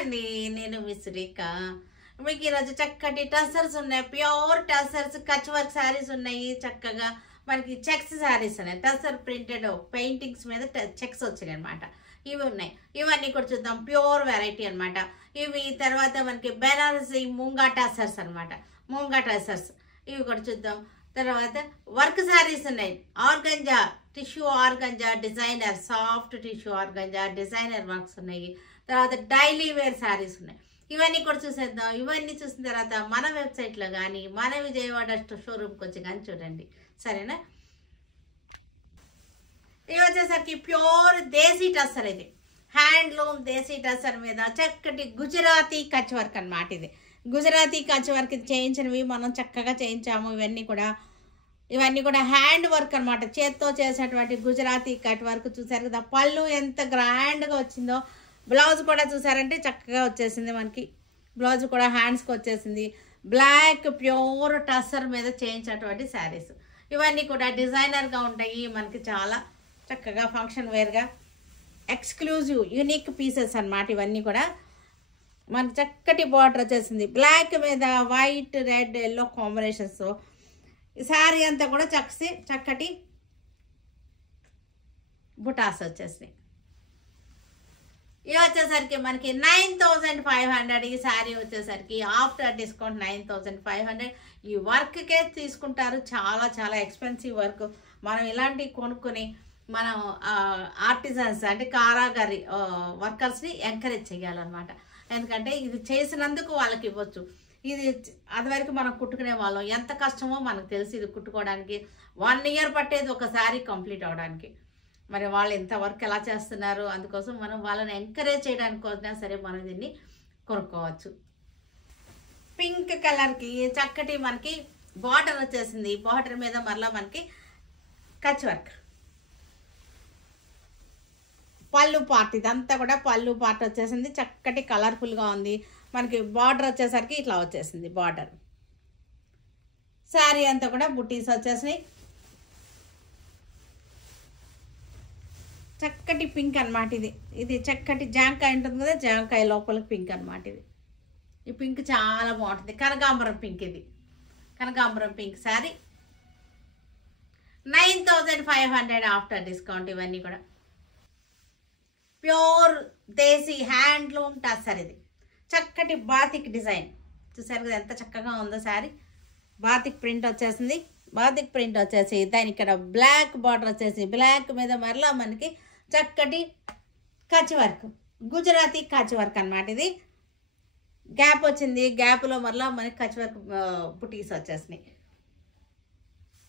అండి, నేను విసురిక. మీకు ఈరోజు చక్కటి టసర్స్ ఉన్నాయి, pure tussars Kutch work saris ఉన్నాయి. చక్కగా మనకి చెక్స్ శారీస్ ఉన్నాయి, టసర్ ప్రింటెడ్ పెయింటింగ్స్ మీద చెక్స్ వచ్చినాయి అనమాట. ఇవి ఉన్నాయి, ఇవన్నీ కూడా చూద్దాం. ప్యూర్ వెరైటీ అనమాట ఇవి. తర్వాత మనకి బెనారసి మూంగా టసర్స్ అనమాట, మూంగా టసర్స్ ఇవి కూడా చూద్దాం. తర్వాత వర్క్ శారీస్ ఉన్నాయి, organza tissue organza designer, soft tissue organza designer works ఉన్నాయి. తర్వాత డైలీ వేర్ శారీస్ ఉన్నాయి. ఇవన్నీ కూడా చూసేద్దాం. ఇవన్నీ చూసిన తర్వాత మన వెబ్సైట్లో కానీ మన విజయవాడ షోరూమ్కి వచ్చి కానీ చూడండి, సరేనా? ఇవి వచ్చేసరికి ప్యూర్ దేశీ టసర్, ఇది హ్యాండ్లూమ్ దేశీ టసర్ మీద చక్కటి గుజరాతీ కచ్ వర్క్ అనమాట. ఇది గుజరాతీ కచ్ వర్క్ చేయించినవి మనం చక్కగా చేయించాము. ఇవన్నీ కూడా హ్యాండ్ వర్క్ అనమాట, చేత్తో చేసేటువంటి గుజరాతీ కట్ వర్క్. చూసారు కదా పళ్ళు ఎంత గ్రాండ్గా వచ్చిందో. బ్లౌజ్ కూడా చూసారంటే చక్కగా వచ్చేసింది మనకి. బ్లౌజ్ కూడా హ్యాండ్స్కి వచ్చేసింది. బ్లాక్ ప్యూర్ టసర్ మీద చేయించినటువంటి శారీస్. ఇవన్నీ కూడా డిజైనర్గా ఉంటాయి మనకి, చాలా చక్కగా ఫంక్షన్ వేర్గా ఎక్స్క్లూజివ్ యూనిక్ పీసెస్ అనమాట. ఇవన్నీ కూడా మనకి చక్కటి బార్డర్ వచ్చేసింది, బ్లాక్ మీద వైట్ రెడ్ ఎల్లో కాంబినేషన్స్. ఈ శారీ అంతా కూడా చక్కటి బుటాస్ వచ్చేసినాయి. ఇవి వచ్చేసరికి మనకి 9500. ఈ శారీ వచ్చేసరికి ఆఫ్టర్ డిస్కౌంట్ 9500. ఈ వర్క్కే తీసుకుంటారు, చాలా చాలా ఎక్స్పెన్సివ్ వర్క్. మనం ఇలాంటివి కొనుక్కొని మనం ఆర్టిజన్స్ అంటే కారాగారి వర్కర్స్ని ఎంకరేజ్ చేయాలన్నమాట. ఎందుకంటే ఇది చేసినందుకు వాళ్ళకి ఇవ్వచ్చు. ఇది అదివరకు మనం కుట్టుకునే వాళ్ళం, ఎంత కష్టమో మనకు తెలిసి ఇది కుట్టుకోవడానికి 1 ఇయర్ పట్టేది ఒక శారీ కంప్లీట్ అవడానికి. మరి వాళ్ళు ఎంత వర్క్ ఎలా చేస్తున్నారు, అందుకోసం మనం వాళ్ళని ఎంకరేజ్ చేయడానికి వచ్చినా సరే మనం దీన్ని కొనుక్కోవచ్చు. పింక్ కలర్కి చక్కటి మనకి బార్డర్ వచ్చేసింది. బార్డర్ మీద మరలా మనకి కచ్ వర్క్. పళ్ళు పార్ట్, ఇదంతా కూడా పళ్ళు పార్ట్ వచ్చేసింది, చక్కటి కలర్ఫుల్గా ఉంది. మనకి బార్డర్ వచ్చేసరికి ఇట్లా వచ్చేసింది బార్డర్. శారీ అంతా కూడా బుటీస్ వచ్చేసినాయి. చక్కటి పింక్ అనమాట. ఇది చక్కటి జాంకాయ ఉంటుంది కదా, జాంకాయ లోపలికి పింక్ అనమాట. ఈ పింక్ చాలా బాగుంటుంది, కనకాంబరం పింక్. ఇది కనకాంబరం పింక్ శారీ 9500 ఆఫ్టర్ డిస్కౌంట్. ఇవన్నీ కూడా ప్యూర్ దేశీ హ్యాండ్లూమ్ టసర్. ఇది చక్కటి బాతిక్ డిజైన్, చూసారు కదా ఎంత చక్కగా ఉందో శారీ. బాతిక్ ప్రింట్ వచ్చేసింది. బాతిక్ ప్రింట్ వచ్చేసి దాని ఇక్కడ బ్లాక్ బార్డర్ వచ్చేసి, బ్లాక్ మీద మరలా మనకి చక్కటి కచ్ వర్క్, గుజరాతీ కచ్ వర్క్ అనమాట. ఇది గ్యాప్ వచ్చింది, గ్యాప్లో మరలా మనకి కచ్ వర్క్ బుటీస్ వచ్చేసినాయి.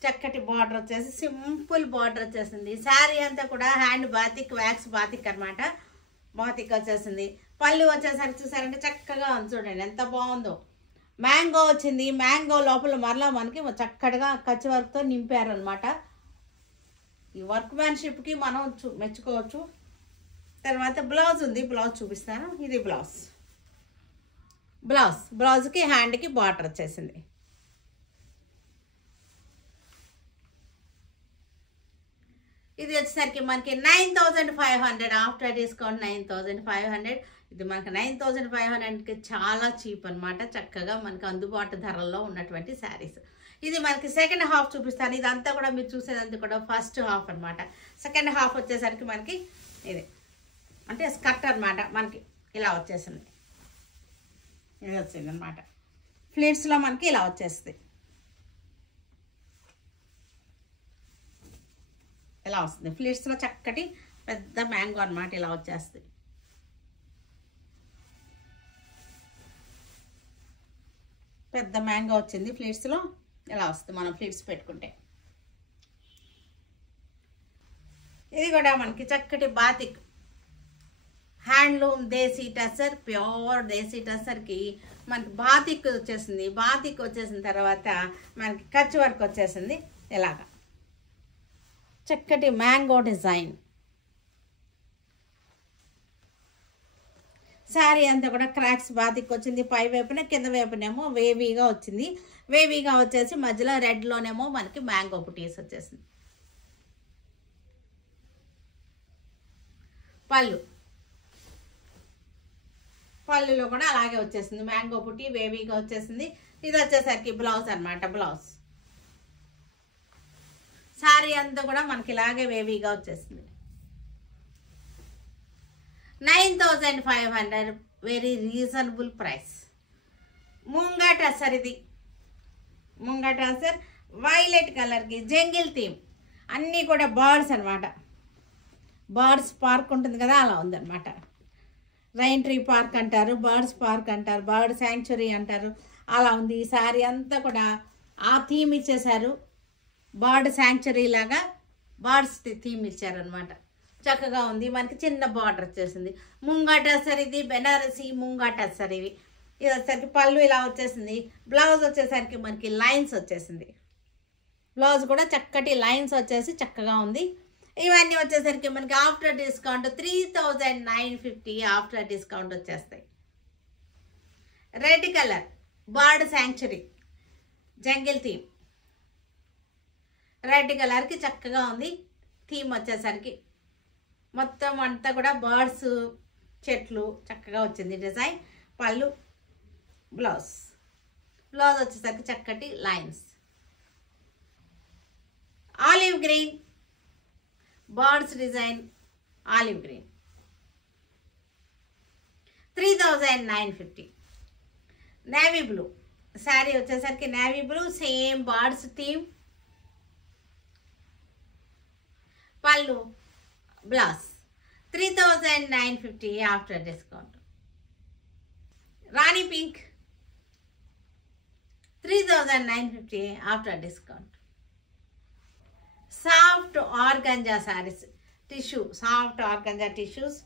చక్కటి బార్డర్ వచ్చేసి సింపుల్ బార్డర్ వచ్చేసింది. శారీ అంతా కూడా హ్యాండ్ బాతిక్, వ్యాక్స్ బాతిక్ అనమాట. బాతిక్ వచ్చేసింది. పళ్ళు వచ్చేసరికి చూసారంటే చక్కగా ఉంది, చూడండి ఎంత బాగుందో. మ్యాంగో వచ్చింది, మ్యాంగో లోపల మరలా మనకి చక్కటిగా కచ్ వర్క్తో నింపారనమాట. ఈ వర్క్ మ్యాన్షిప్కి మనం మెచ్చుకోవచ్చు. తర్వాత బ్లౌజ్ ఉంది, బ్లౌజ్ చూపిస్తాను. ఇది బ్లౌజ్కి హ్యాండ్కి బార్డర్ వచ్చేసింది. ఇది వచ్చేసరికి మనకి 9500 ఆఫ్టర్ డిస్కౌంట్ 9500. ఇది మనకి 9500కి చాలా చీప్ అనమాట. చక్కగా మనకి అందుబాటు ధరల్లో ఉన్నటువంటి శారీస్. ఇది మనకి సెకండ్ హాఫ్ చూపిస్తాను. ఇదంతా కూడా మీరు చూసేదంతా కూడా ఫస్ట్ హాఫ్ అనమాట. సెకండ్ హాఫ్ వచ్చేసరికి మనకి ఇది అంటే స్కర్ట్ అనమాట. మనకి ఇలా వచ్చేసింది, ఇది వచ్చింది అనమాట. ఫ్లీట్స్లో మనకి ఇలా వచ్చేస్తుంది, ఇలా వస్తుంది. ఫ్లీట్స్లో చక్కటి పెద్ద మ్యాంగో అనమాట, ఇలా వచ్చేస్తుంది. పెద్ద మ్యాంగో వచ్చింది ఫ్లీట్స్లో, ఇలా వస్తుంది మనం ఫ్లీట్స్ పెట్టుకుంటే. ఇది కూడా మనకి చక్కటి బాతిక్ హ్యాండ్లూమ్ దేశీ టసర్, ప్యూర్ దేశీ టసర్కి మనకి బాతిక్ వచ్చేసింది. బాతిక్ వచ్చేసిన తర్వాత మనకి కచ్ వర్క్ వచ్చేసింది. ఇలాగా చక్కటి మ్యాంగో డిజైన్. శారీ అంతా కూడా క్రాక్స్ బాతిక్ వచ్చింది. పై వైపున కింద వైపునేమో వేవీగా వచ్చింది. వేవీగా వచ్చేసి మధ్యలో రెడ్లోనేమో మనకి మ్యాంగో బుటీస్ వచ్చేసింది. పళ్ళు పళ్ళులో కూడా అలాగే వచ్చేసింది, మ్యాంగో పుట్టి వేవీగా వచ్చేసింది. ఇది వచ్చేసరికి బ్లౌజ్ అనమాట. బ్లౌజ్ శారీ అంతా కూడా మనకి ఇలాగే వేవీగా వచ్చేసింది. 9500, very reasonable price. Munga tussar, ఇది ముంగా టసర్ వైలెట్ కలర్కి జంగిల్ థీమ్, అన్నీ కూడా బర్డ్స్ అనమాట. బర్డ్స్ పార్క్ ఉంటుంది కదా, అలా ఉందన్నమాట. రైన్ ట్రీ పార్క్ అంటారు, బర్డ్స్ పార్క్ అంటారు, బర్డ్ శాంక్చురీ అంటారు, అలా ఉంది. ఈ శారీ అంతా కూడా ఆ థీమ్ ఇచ్చేశారు. బర్డ్ శాంక్చురీ లాగా బర్డ్స్ థీమ్ ఇచ్చారనమాట. చక్కగా ఉంది. మనకి చిన్న బార్డర్ వచ్చేసింది. ముంగా టసర్, ఇది బెనారసి ముంగా టసర్. ఇది వచ్చేసరికి పళ్ళు ఇలా వచ్చేసింది. బ్లౌజ్ వచ్చేసరికి మనకి లైన్స్ వచ్చేసింది. బ్లౌజ్ కూడా చక్కటి లైన్స్ వచ్చేసి చక్కగా ఉంది. ఇవన్నీ వచ్చేసరికి మనకి ఆఫ్టర్ డిస్కౌంట్ 3950 ఆఫ్టర్ డిస్కౌంట్ వచ్చేస్తాయి. Red colour bird sanctuary jungle theme, red కలర్కి చక్కగా ఉంది. థీమ్ వచ్చేసరికి మొత్తం అంతా కూడా బర్డ్స్, చెట్లు చక్కగా వచ్చింది డిజైన్. పళ్ళు, బ్లౌజ్ వచ్చేసరికి చక్కటి lines. Olive green birds design, olive green 3950. Navy blue sari వచ్చేసరికి navy blue, same birds theme. పళ్ళు, blouse 3950 after discount. Rani pink 3950 after discount. Soft organza saris, tissue, soft organza tissues.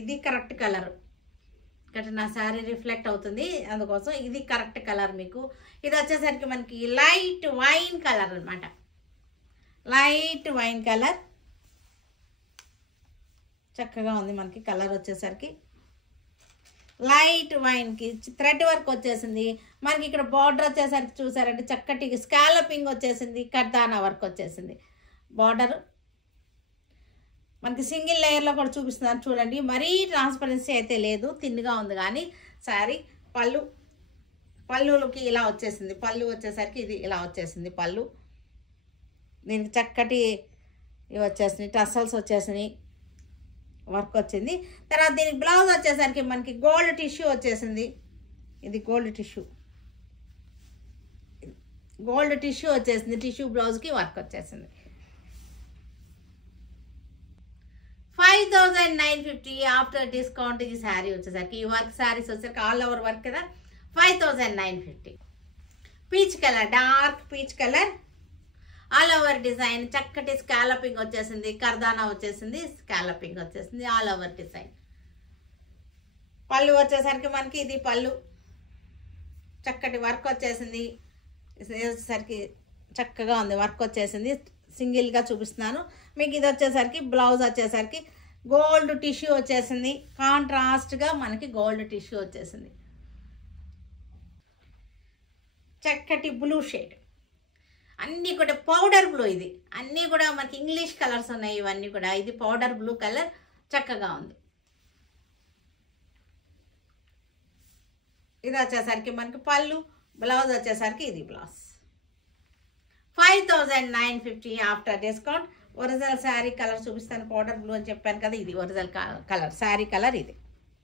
ఇది కరెక్ట్ కలర్, ఇక్కడ నా శారీ రిఫ్లెక్ట్ అవుతుంది, అందుకోసం ఇది కరెక్ట్ కలర్ మీకు. ఇది వచ్చేసరికి మనకి లైట్ వైన్ కలర్ అనమాట. లైట్ వైన్ కలర్ చక్కగా ఉంది. మనకి కలర్ వచ్చేసరికి లైట్ వైన్కి థ్రెడ్ వర్క్ వచ్చేసింది. మనకి ఇక్కడ బార్డర్ వచ్చేసరికి చూసారంటే చక్కటి స్కాలపింగ్ వచ్చేసింది, కర్దానా వర్క్ వచ్చేసింది. బార్డర్ మనకి సింగిల్ లేయర్లో కూడా చూపిస్తున్నారు చూడండి. మరీ ట్రాన్స్పరెన్సీ అయితే లేదు, తిన్నుగా ఉంది కానీ శారీ. పళ్ళుకి ఇలా వచ్చేసింది. పళ్ళు వచ్చేసరికి ఇది ఇలా వచ్చేసింది పళ్ళు. దీనికి చక్కటి ఇవి వచ్చేసినాయి, టసల్స్ వచ్చేసినాయి, వర్క్ వచ్చింది. తర్వాత దీనికి బ్లౌజ్ వచ్చేసరికి మనకి గోల్డ్ టిష్యూ వచ్చేసింది. ఇది గోల్డ్ టిష్యూ వచ్చేసింది. టిష్యూ బ్లౌజ్కి వర్క్ వచ్చేసింది. 5950 ఆఫ్టర్ డిస్కౌంట్. ఈ శారీ వచ్చేసరికి, ఈ వర్క్ శారీస్ వచ్చేసరికి ఆల్ ఓవర్ వర్క్ కదా, 5950. Peach colour, dark peach colour, all over design, చక్కటి స్కాలపింగ్ వచ్చేసింది, కర్దానా వచ్చేసింది, స్కాలపింగ్ వచ్చేసింది, ఆల్ ఓవర్ డిజైన్. పళ్ళు వచ్చేసరికి మనకి ఇది పళ్ళు, చక్కటి వర్క్ వచ్చేసింది. వచ్చేసరికి చక్కగా ఉంది, వర్క్ వచ్చేసింది. సింగిల్గా చూపిస్తున్నాను మీకు. ఇది వచ్చేసరికి బ్లౌజ్ వచ్చేసరికి గోల్డ్ టిష్యూ వచ్చేసింది. కాంట్రాస్ట్గా మనకి గోల్డ్ టిష్యూ వచ్చేసింది. చక్కటి బ్లూ షేడ్, అన్నీ కూడా పౌడర్ బ్లూ. ఇది అన్నీ కూడా మనకి ఇంగ్లీష్ కలర్స్ ఉన్నాయి ఇవన్నీ కూడా. ఇది పౌడర్ బ్లూ కలర్ చక్కగా ఉంది. ఇది వచ్చేసరికి మనకి పళ్ళు, బ్లౌజ్ వచ్చేసరికి ఇది blouse. 5950 after discount. Original sari colour చూపిస్తాను. పౌడర్ బ్లూ అని చెప్పాను కదా, ఇది ఒరిజినల్ కలర్, శారీ కలర్ ఇది.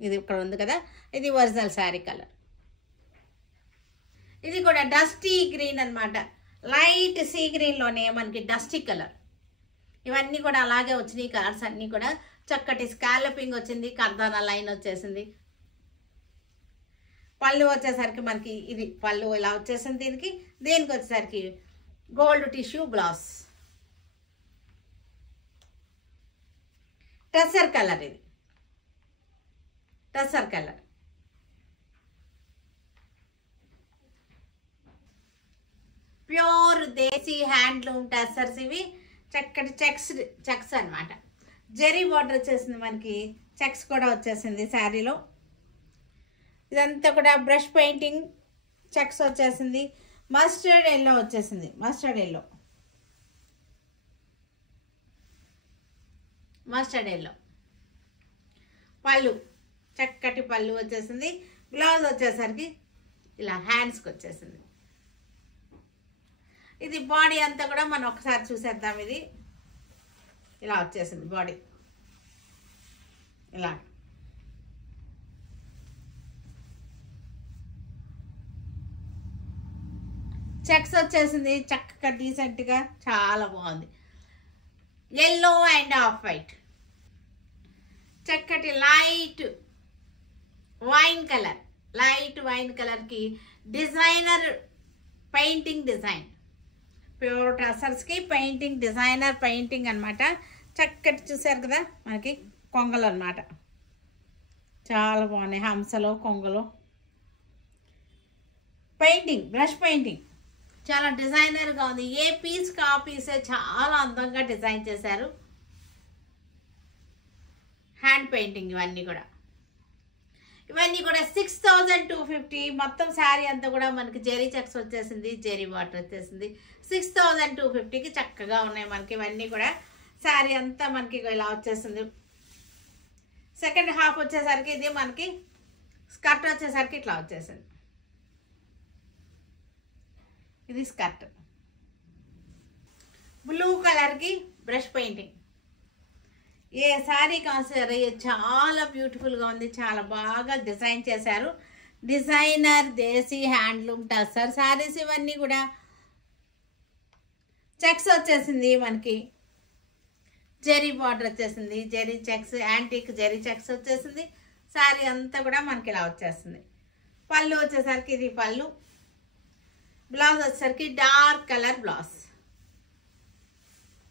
ఇది ఇక్కడ ఉంది కదా, ఇది ఒరిజినల్ శారీ కలర్. ఇది కూడా డస్టీ గ్రీన్ అనమాట. లైట్ సీ గ్రీన్లోనే మనకి డస్టీ కలర్. ఇవన్నీ కూడా అలాగే వచ్చినాయి కలర్స్ అన్నీ కూడా. చక్కటి స్కాలపింగ్ వచ్చింది, కర్దానా లైన్ వచ్చేసింది. పళ్ళు వచ్చేసరికి మనకి ఇది పళ్ళు ఇలా వచ్చేసింది. దీనికి వచ్చేసరికి gold tissue blouse. Tussar colour, ఇది టసర్ కలర్. ప్యూర్ దేశీ హ్యాండ్లూమ్ టసర్స్ ఇవి. చక్కటి చెక్స్ అనమాట. జెరీ బార్డర్ వచ్చేసింది మనకి, చెక్స్ కూడా వచ్చేసింది శారీలో. ఇదంతా కూడా బ్రష్ పెయింటింగ్ చెక్స్ వచ్చేసింది. మస్టర్డ్ ఎల్లో వచ్చేసింది, మస్టర్డ్ ఎల్లో. పళ్ళు చక్కటి పళ్ళు వచ్చేసింది. బ్లౌజ్ వచ్చేసరికి ఇలా హ్యాండ్స్కి వచ్చేసింది. ఇది బాడీ అంతా కూడా మనం ఒకసారి చూసేద్దాం. ఇది ఇలా వచ్చేసింది బాడీ, ఇలా చెక్స్ వచ్చేసింది. చక్కగా డీసెంట్గా చాలా బాగుంది. ఎల్లో అండ్ ఆఫ్ వైట్, చక్కటి light wine colour, light wine కలర్కి డిజైనర్ పెయింటింగ్ డిజైన్, ప్యూర్ టసర్స్కి పెయింటింగ్, డిజైనర్ పెయింటింగ్ అనమాట. చక్కటి చూసారు కదా మనకి కొంగలు అనమాట, చాలా బాగున్నాయి. హంసలో కొంగలు పెయింటింగ్, బ్రష్ పెయింటింగ్ చాలా డిజైనర్గా ఉంది. ఏ పీస్ కా పీసే చాలా అందంగా డిజైన్ చేశారు. హ్యాండ్ పెయింటింగ్ ఇవన్నీ కూడా 6250. మొత్తం శారీ అంతా కూడా మనకి జెరీ చెక్స్ వచ్చేసింది, జెరీ వాటర్ వచ్చేసింది. 6250కి చక్కగా ఉన్నాయి మనకి ఇవన్నీ కూడా. శారీ అంతా మనకి ఇలా వచ్చేసింది. సెకండ్ హాఫ్ వచ్చేసరికి ఇది మనకి స్కర్ట్ వచ్చేసరికి ఇట్లా వచ్చేసింది. ఇది స్కర్ట్, బ్లూ కలర్కి బ్రష్ పెయింటింగ్. ఏ శారీ కాన్సర్ చాలా బ్యూటిఫుల్గా ఉంది, చాలా బాగా డిజైన్ చేశారు. డిజైనర్ దేశీ హ్యాండ్లూమ్ టస్సర్ శారీస్ ఇవన్నీ కూడా. చెక్స్ వచ్చేసింది మనకి, జెరీ బార్డర్ వచ్చేసింది, zari checks, antique zari checks వచ్చేసింది. శారీ అంతా కూడా మనకి ఇలా వచ్చేస్తుంది. పళ్ళు వచ్చేసరికి ఇది పళ్ళు. బ్లౌజ్ వచ్చేసరికి డార్క్ కలర్ బ్లౌజ్.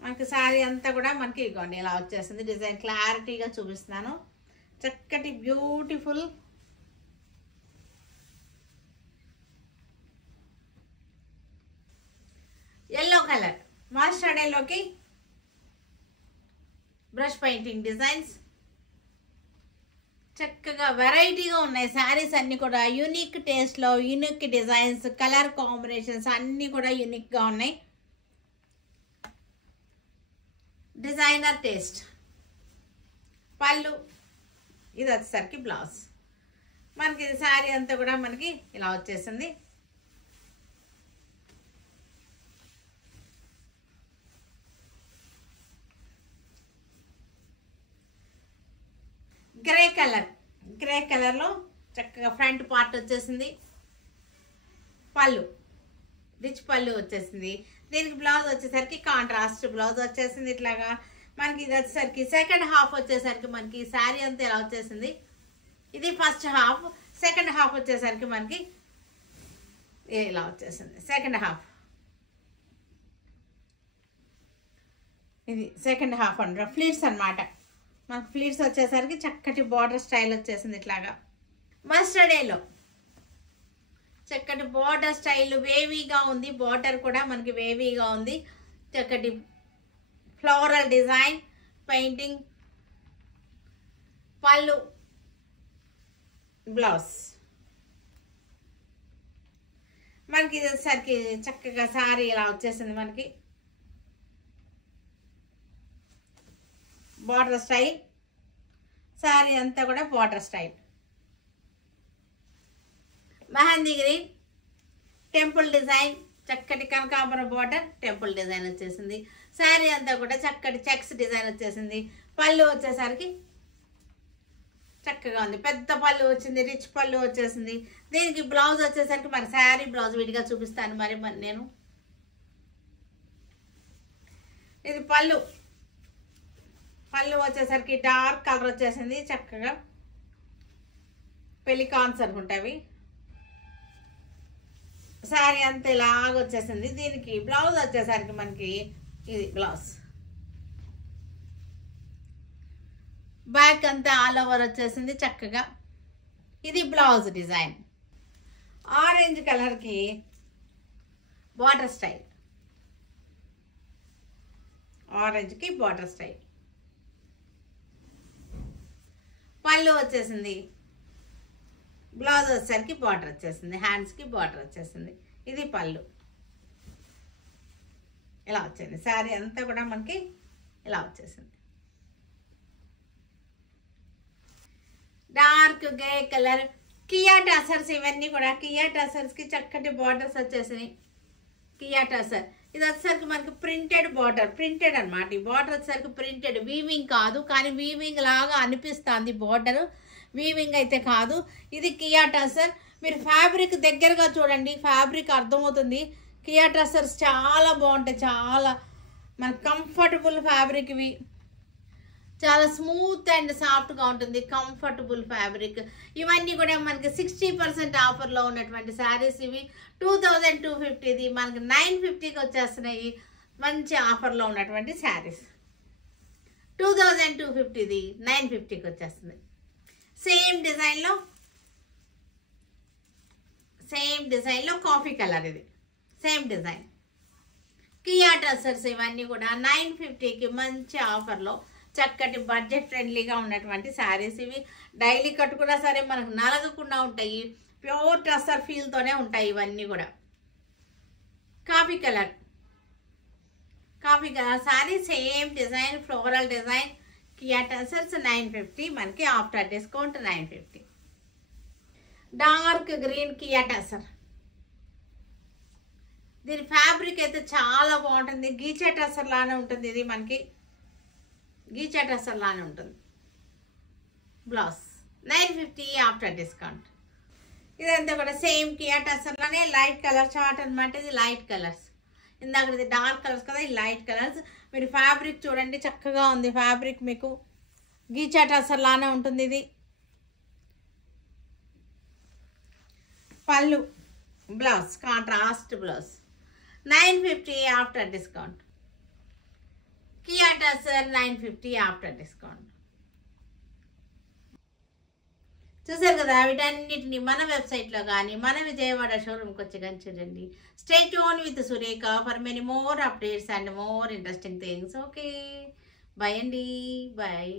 మనకి శారీ అంతా కూడా మనకి ఇగోండి ఇలా వచ్చేస్తుంది. డిజైన్ క్లారిటీగా చూపిస్తున్నాను. చక్కటి బ్యూటిఫుల్ ఎల్లో కలర్, మస్టర్డ్ ఎల్లోకి బ్రష్ పెయింటింగ్ డిజైన్స్. చక్కగా వెరైటీగా ఉన్నాయి శారీస్ అన్నీ కూడా. యూనిక్ టేస్ట్లో యూనిక్ డిజైన్స్, కలర్ కాంబినేషన్స్ అన్నీ కూడా యూనిక్గా ఉన్నాయి. Designer taste. పళ్ళు, ఇది వచ్చేసరికి బ్లౌజ్. మనకి శారీ అంతా కూడా మనకి ఇలా వచ్చేసింది. గ్రే కలర్, గ్రే కలర్లో చక్కగా ఫ్రంట్ పార్ట్ వచ్చేసింది. పళ్ళు రిచ్ పళ్ళు వచ్చేసింది. దీనికి బ్లౌజ్ వచ్చేసరికి కాంట్రాస్ట్ బ్లౌజ్ వచ్చేసింది. ఇట్లాగా మనకి ఇది వచ్చేసరికి సెకండ్ హాఫ్ వచ్చేసరికి మనకి శారీ అంతా ఇలా వచ్చేసింది. ఇది ఫస్ట్ హాఫ్. సెకండ్ హాఫ్ వచ్చేసరికి మనకి ఇలా వచ్చేసింది. సెకండ్ హాఫ్ ఇది సెకండ్ హాఫ్ అంటారు. ఫ్లీట్స్ అనమాట. మనకు ఫ్లీట్స్ వచ్చేసరికి చక్కటి బార్డర్ స్టైల్ వచ్చేసింది. ఇట్లాగా మస్టర్డ్ ఎల్లో, చక్కటి బార్డర్ స్టైల్ వేవీగా ఉంది. బార్డర్ కూడా మనకి వేవీగా ఉంది. చక్కటి ఫ్లోరల్ డిజైన్ పెయింటింగ్. పళ్ళు, బ్లౌజ్. మనకి ఇది వచ్చేసరికి చక్కగా శారీ ఇలా వచ్చేసింది. మనకి బార్డర్ స్టైల్, శారీ అంతా కూడా border style. Mehndi green temple design, చక్కటి కనకాంబరం బార్డర్ టెంపుల్ డిజైన్ వచ్చేసింది. శారీ అంతా కూడా చక్కటి చెక్స్ డిజైన్ వచ్చేసింది. పళ్ళు వచ్చేసరికి చక్కగా ఉంది. పెద్ద పళ్ళు వచ్చింది, రిచ్ పళ్ళు వచ్చేసింది. దీనికి బ్లౌజ్ వచ్చేసరికి మరి శారీ బ్లౌజ్ విడిగా చూపిస్తాను మరి నేను. ఇది పళ్ళు, పళ్ళు వచ్చేసరికి డార్క్ కలర్ వచ్చేసింది. చక్కగా పెలికాన్స్ అనుకుంటావి. శారీ అంతా ఇలాగ వచ్చేసింది. దీనికి బ్లౌజ్ వచ్చేసరికి మనకి ఇది బ్లౌజ్. బ్యాక్ అంతా ఆల్ ఓవర్ వచ్చేసింది చక్కగా. ఇది బ్లౌజ్ డిజైన్. ఆరెంజ్ కలర్కి బార్డర్ స్టైల్, ఆరెంజ్కి బార్డర్ స్టైల్. పళ్ళు వచ్చేసింది. బ్లౌజ్ వచ్చేసరికి బార్డర్ వచ్చేసింది. హ్యాండ్స్కి బార్డర్ వచ్చేసింది. ఇది పళ్ళు ఇలా వచ్చింది. శారీ అంతా కూడా మనకి ఇలా వచ్చేసింది. Dark grey colour Kia tussars. ఇవన్నీ కూడా కియా టసర్స్కి చక్కటి బార్డర్స్ వచ్చేసినాయి. కియా టసర్ ఇది వచ్చేసరికి మనకి ప్రింటెడ్ బార్డర్, ప్రింటెడ్ అనమాట. ఈ బార్డర్ వచ్చేసరికి ప్రింటెడ్, వీవింగ్ కాదు, కానీ వీవింగ్ లాగా అనిపిస్తుంది బార్డర్, వీవింగ్ అయితే కాదు. ఇది కియా టసర్. మీరు ఫ్యాబ్రిక్ దగ్గరగా చూడండి, ఫ్యాబ్రిక్ అర్థమవుతుంది. కియా టసర్స్ చాలా బాగుంటాయి, చాలా మన కంఫర్టబుల్ ఫ్యాబ్రిక్. ఇవి చాలా స్మూత్ అండ్ సాఫ్ట్గా ఉంటుంది, కంఫర్టబుల్ ఫ్యాబ్రిక్. ఇవన్నీ కూడా మనకి 60% ఆఫర్లో ఉన్నటువంటి శారీస్. ఇవి 2250, మనకి 950కి వచ్చేస్తున్నాయి. మంచి ఆఫర్లో ఉన్నటువంటి శారీస్. 2250, 950కి వచ్చేస్తుంది. సేమ్ డిజైన్లో కాఫీ కలర్. ఇది సేమ్ డిజైన్ కియా టసర్స్. ఇవన్నీ కూడా 950కి మంచి ఆఫర్లో చక్కటి బడ్జెట్ ఫ్రెండ్లీగా ఉన్నటువంటి శారీస్. ఇవి డైలీ కట్టుకున్నా సరే మనకు నలగకుండా ఉంటాయి, ప్యూర్ టసర్ ఫీల్తోనే ఉంటాయి ఇవన్నీ కూడా. Coffee colour sari, same design, floral design. Kia tussars 950, మనకి after discount 950. Dark green Kia tussar. దీని ఫ్యాబ్రిక్ అయితే చాలా బాగుంటుంది, గీచా టసర్ లానే ఉంటుంది. ఇది మనకి గీచా టసర్ లానే ఉంటుంది. Blouse 950 after discount. ఇదంతా కూడా సేమ్ కియా టసర్ లానే లైట్ కలర్ చార్ట్ అనమాట. ఇది లైట్ కలర్స్. ఇందాక ఇది డార్క్ కలర్స్ కదా, ఈ లైట్ కలర్స్. మీరు ఫ్యాబ్రిక్ చూడండి, చక్కగా ఉంది ఫ్యాబ్రిక్, మీకు గీచా టసర్ లానే ఉంటుంది. ఇది పళ్ళు, blouse contrast blouse 950 after discount. Kia tussar 950 after discount. చూసారు కదా, వీటన్నిటిని మన వెబ్సైట్లో కానీ మన విజయవాడ షోరూమ్కి వచ్చి కానీ చూడండి. Stay tuned with Surekha for many more updates and more interesting things. Okay, bye అండి, బాయ్.